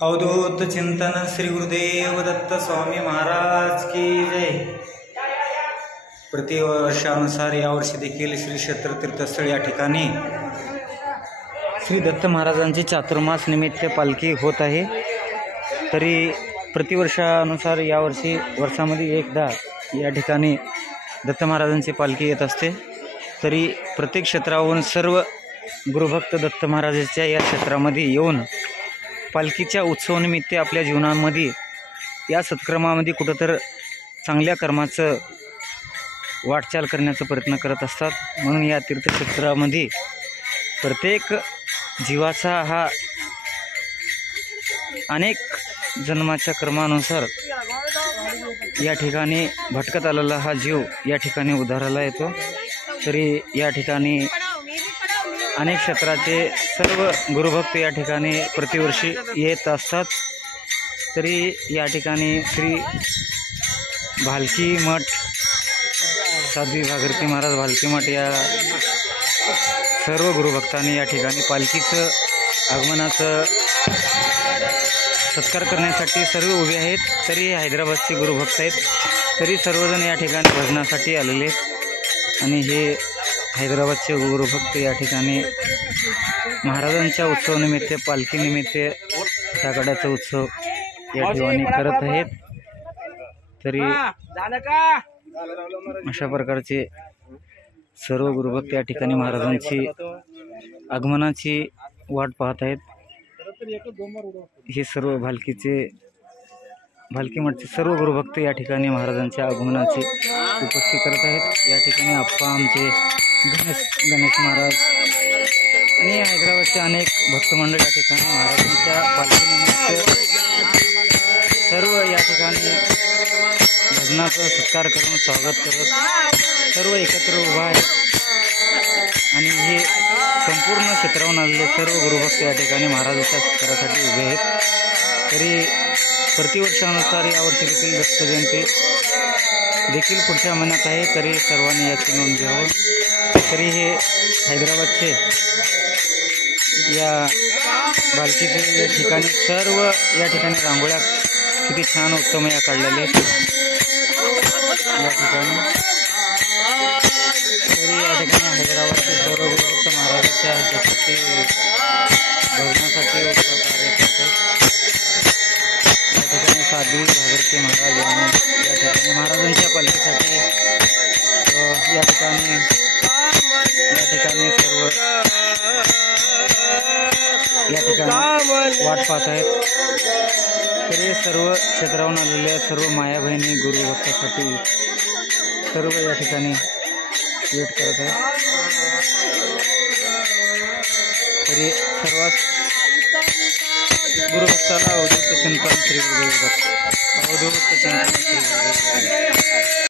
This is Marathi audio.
अवधूत चिंतन श्री गुरुदेव दत्त स्वामी महाराज की जय। प्रतिवर्षानुसार यावर्षी देखील श्री क्षेत्र तीर्थस्थळ या ठिकाणी श्री दत्त महाराजांची चातुर्मास निमित्त पालखी होत आहे। तरी प्रतिवर्षानुसार यावर्षी वर्षामध्ये एकदा या ठिकाणी दत्त महाराजांची पालखी येत असते। तरी प्रत्येक क्षेत्रावरून सर्व गुरुभक्त दत्त महाराजांच्या या क्षेत्रामध्ये येऊन पालखीच्या उत्सवानिमित्त आपल्या जीवनामध्ये या सत्कर्मामध्ये कुठंतर चांगल्या कर्माचं वाटचाल करण्याचा प्रयत्न करत असतात। म्हणून या तीर्थक्षेत्रामध्ये प्रत्येक जीवाचा हा अनेक जन्माच्या कर्मानुसार या ठिकाणी भटकत आलेला हा जीव या ठिकाणी उद्धाराला येतो। तरी या ठिकाणी अनेक क्षेत्राचे सर्व गुरुभक्त या ठिकाणी प्रतिवर्षी येत असतात। तरी या ठिकाणी श्री भालकी मठ साध्वी भागीरथी महाराज भालकी मठ या सर्व गुरुभक्तांनी या ठिकाणी पालखीचं आगमनाचं सत्कार करण्यासाठी सर्व उभे आहेत। तरी हैदराबादचे गुरुभक्त आहेत, तरी सर्वजण या ठिकाणी भजनासाठी आलेले आहेत। आणि हे हैदराबादचे गुरुभक्त या ठिकाणी महाराजांच्या उत्सवानिमित्त पालखीनिमित्त टाकाड्याचा उत्सव या ठिकाणी करत आहेत। तरी अशा प्रकारचे सर्व गुरुभक्त या ठिकाणी महाराजांची आगमनाची वाट पाहत आहेत। हे सर्व भालकी मठचे सर्व गुरुभक्त या ठिकाणी महाराजांच्या आगमनाची उपस्थिती करत आहेत। या ठिकाणी आप्पा आमचे गणेश महाराज आणि हैदराबादचे अनेक भक्तमंडळ या ठिकाणी महाराजांच्या पालखीनिमित्त सर्व या ठिकाणी भजनाचा सत्कार करून स्वागत करत सर्व एकत्र उभा आहेत। आणि हे संपूर्ण क्षेत्रावरून आलेले सर्व गुरुभक्त या ठिकाणी महाराजांच्या सत्कारासाठी उभे आहेत। तरी प्रतिवर्षानुसार यावर्षी देखील दत्त जयंती देखील पुढच्या महिन्यात आहे। तरी सर्वांनी याची नोंद घ्यावं। तरी हे हैदराबादचे या पालखीचे ठिकाणी सर्व या ठिकाणी रांगोळ्या किती छान उत्तम या काढलेले आहेत या ठिकाणी। तरी या ठिकाणी हैदराबादचे सर्व गुरुभक्त महाराजांच्या ह्याच्यासाठी भजनासाठी उत्सव कार्य करत आहेत। या ठिकाणी साध्वी भागीरथी महाराज यांनी या ठिकाणी महाराजांच्या पालखीसाठी या ठिकाणी सर्व या ठिकाणी वाट पाहत आहेत। तरी सर्व क्षेत्रावरून आलेल्या सर्व माया बहिणी गुरुभक्तासाठी सर्व या ठिकाणी वेट करत आहेत। तरी सर्वात गुरुभक्ताला अवधूत चिंतन श्री गुरुदेव दत्त, अवधूत चिंतन श्री गुरुदेव दत्त।